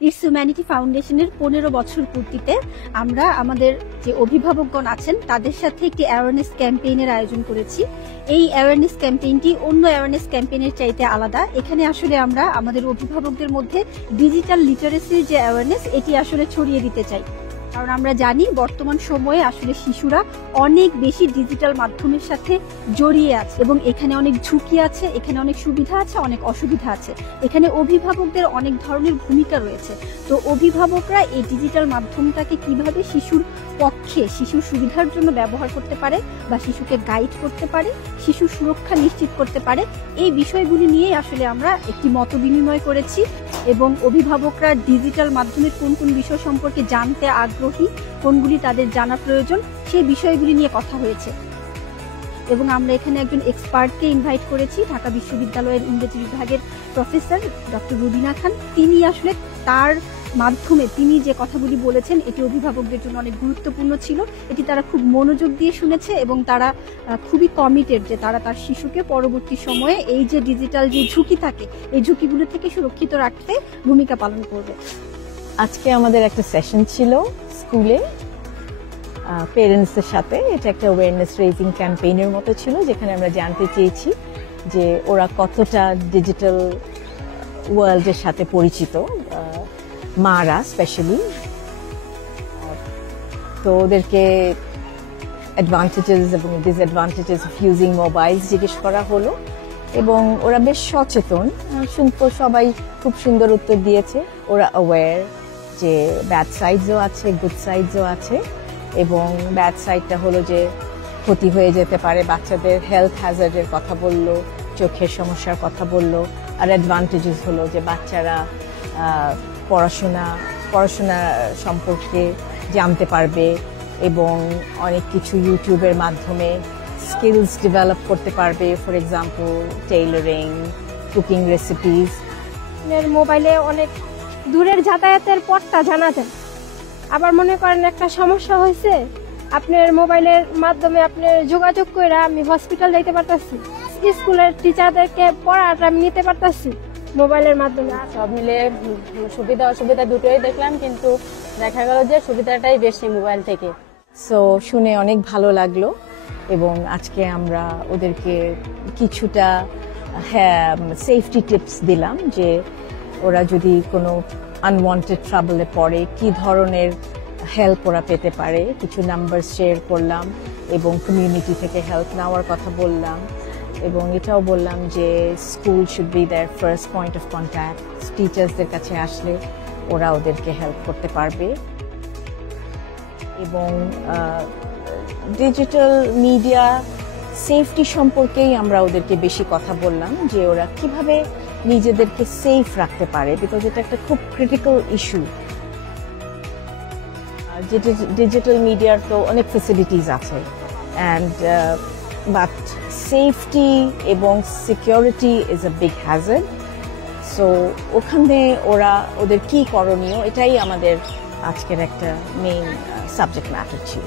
It's humanity ফাউন্ডেশনের 15 বছর পূর্তিতে আমরা আমাদের যে অভিভাবকগণ আছেন তাদের সাথে একটি অ্যাওয়ারনেস ক্যাম্পেইনের আয়োজন করেছি। এই অ্যাওয়ারনেস ক্যাম্পেইনটি অন্য অ্যাওয়ারনেস ক্যাম্পেইনের চাইতে আলাদা। এখানে আসলে আমরা আমাদের অভিভাবকদের মধ্যে ডিজিটাল লিটারেসির যে অ্যাওয়ারনেস এটি আসলে ছড়িয়ে দিতে চাই। কারণ আমরা জানি বর্তমান সময়ে আসলে শিশুরা অনেক বেশি ডিজিটাল মাধ্যমের সাথে জড়িয়ে আছে এবং এখানে অনেক ঝুঁকি আছে, এখানে অনেক সুবিধা আছে, অনেক অসুবিধা আছে। এখানে অভিভাবকদের অনেক ধরনের ভূমিকা রয়েছে। তো অভিভাবকরা এই ডিজিটাল মাধ্যমটাকে কিভাবে শিশুর পক্ষে শিশুর সুবিধার জন্য ব্যবহার করতে পারে বা শিশুকে গাইড করতে পারে, শিশুর সুরক্ষা নিশ্চিত করতে পারে, এই বিষয়গুলি নিয়ে আসলে আমরা একটি মত বিনিময় করেছি এবং অভিভাবকরা ডিজিটাল মাধ্যমের কোন কোন বিষয় সম্পর্কে জানতে আগ্রহী, কোনগুলি তাদের জানা প্রয়োজন, সেই বিষয়গুলি নিয়ে কথা হয়েছে। এবং আমরা এখানে একজন এক্সপার্টকে ইনভাইট করেছি, ঢাকা বিশ্ববিদ্যালয়ের ইংরেজি বিভাগের প্রফেসর ডক্টর রুবিনা খান। তিনি আসলে তার মাধ্যমে তিনি যে কথাগুলি বলেছেন এটি অভিভাবকদের জন্য অনেক গুরুত্বপূর্ণ ছিল। এটি তারা খুব মনোযোগ দিয়ে শুনেছে এবং তারা খুবই কমিটেড যে তারা তার শিশুকে পরবর্তী সময়ে এই যে ডিজিটাল যে ঝুঁকি থাকে এই ঝুঁকিগুলো থেকে সুরক্ষিত রাখতে ভূমিকা পালন করবে। আজকে আমাদের একটা সেশন ছিল স্কুলে পেরেন্টসদের সাথে। এটা একটা অ্যাওয়ারনেস রেজিং ক্যাম্পেইনের মতো ছিল, যেখানে আমরা জানতে চেয়েছি যে ওরা কতটা ডিজিটাল ওয়ার্ল্ডের সাথে পরিচিত, মারা স্পেশালি। তো ওদেরকে অ্যাডভান্টেজেস এবং ডিসঅ্যাডভান্টেজেস অফ ইউজিং মোবাইলস জিজ্ঞেস করা হলো এবং ওরা বেশ সচেতন, সবাই খুব সুন্দর উত্তর দিয়েছে। ওরা অ্যাওয়্যার যে ব্যাড সাইডসও আছে, গুড সাইডসও আছে। এবং ব্যাড সাইডটা হলো যে ক্ষতি হয়ে যেতে পারে, বাচ্চাদের হেলথ হ্যাজার্ডের কথা বললো, চোখের সমস্যার কথা বললো। আর অ্যাডভান্টেজেস হলো যে বাচ্চারা পড়াশোনা সম্পর্কে জানতে পারবে এবং অনেক কিছু ইউটিউবের মাধ্যমে স্কিলস ডেভেলপ করতে পারবে। For example tailoring, cooking recipes. মোবাইলে অনেক দূরের যাতায়াতের পথটা জানা যায়। আবার মনে করেন একটা সমস্যা হয়েছে, আপনার মোবাইলের মাধ্যমে আপনি যোগাযোগ করে আমি হসপিটাল যাইতে পারতেছি, স্কুলের টিচারদেরকে পড়াটা আমি নিতে পারতেছি মোবাইলের মাধ্যমে। সব মিলে সুবিধা অসুবিধা দুটোই দেখলাম, কিন্তু দেখা গেল যে সুবিধাটাই বেশি মোবাইল থেকে। সো শুনে অনেক ভালো লাগলো এবং আজকে আমরা ওদেরকে কিছুটা সেফটি টিপস দিলাম যে ওরা যদি কোনো আনওয়ান্টেড ট্রাবলে পড়ে কি ধরনের হেল্প ওরা পেতে পারে। কিছু নাম্বার শেয়ার করলাম এবং কমিউনিটি থেকে হেল্প নেওয়ার কথা বললাম এবং এটাও বললাম যে school should be there first point of contact. টিচার্সদের কাছে আসলে ওরা ওদেরকে হেল্প করতে পারবে। এবং ডিজিটাল মিডিয়া সেফটি সম্পর্কেই আমরা ওদেরকে বেশি কথা বললাম যে ওরা কিভাবে নিজেদেরকে সেফ রাখতে পারে, বিকজ এটা একটা খুব ক্রিটিক্যাল ইস্যু। ডিজিটাল মিডিয়ার তো অনেক ফেসিলিটিস আছে অ্যান্ড বাট সেফটি এবং security is a big Hazard. So ওখানে ওদের কি করণীয়, এটাই আমাদের আজকের একটা মেইন সাবজেক্ট ম্যাটার ছিল।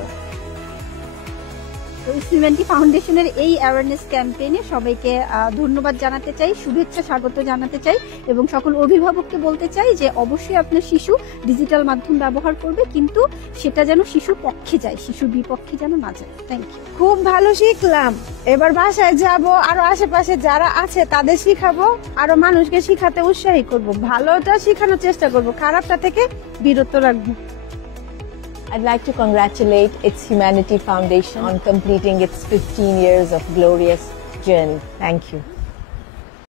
হিউম্যানিটি ফাউন্ডেশনের এই অ্যাওয়ারনেস ক্যাম্পেইনে সবাইকে ধন্যবাদ জানাতে চাই, শুভেচ্ছা স্বাগত জানাতে চাই এবং সকল অভিভাবককে বলতে চাই যে অবশ্যই আপনার শিশু ডিজিটাল মাধ্যম ব্যবহার করবে, কিন্তু সেটা যেন শিশুর পক্ষে যায়, শিশুর বিপক্ষে যেন না যায়। Thank you. খুব ভালো শিখলাম, এবার বাসায় যাব, আরো আশেপাশে যারা আছে তাদের শিখাবো, আরো মানুষকে শিখাতে উৎসাহী করব, ভালোটা শিখানোর চেষ্টা করব, খারাপটা থেকে বিরত রাখবো। I'd like to congratulate It's Humanity Foundation on completing its 15 years of glorious journey. Thank you.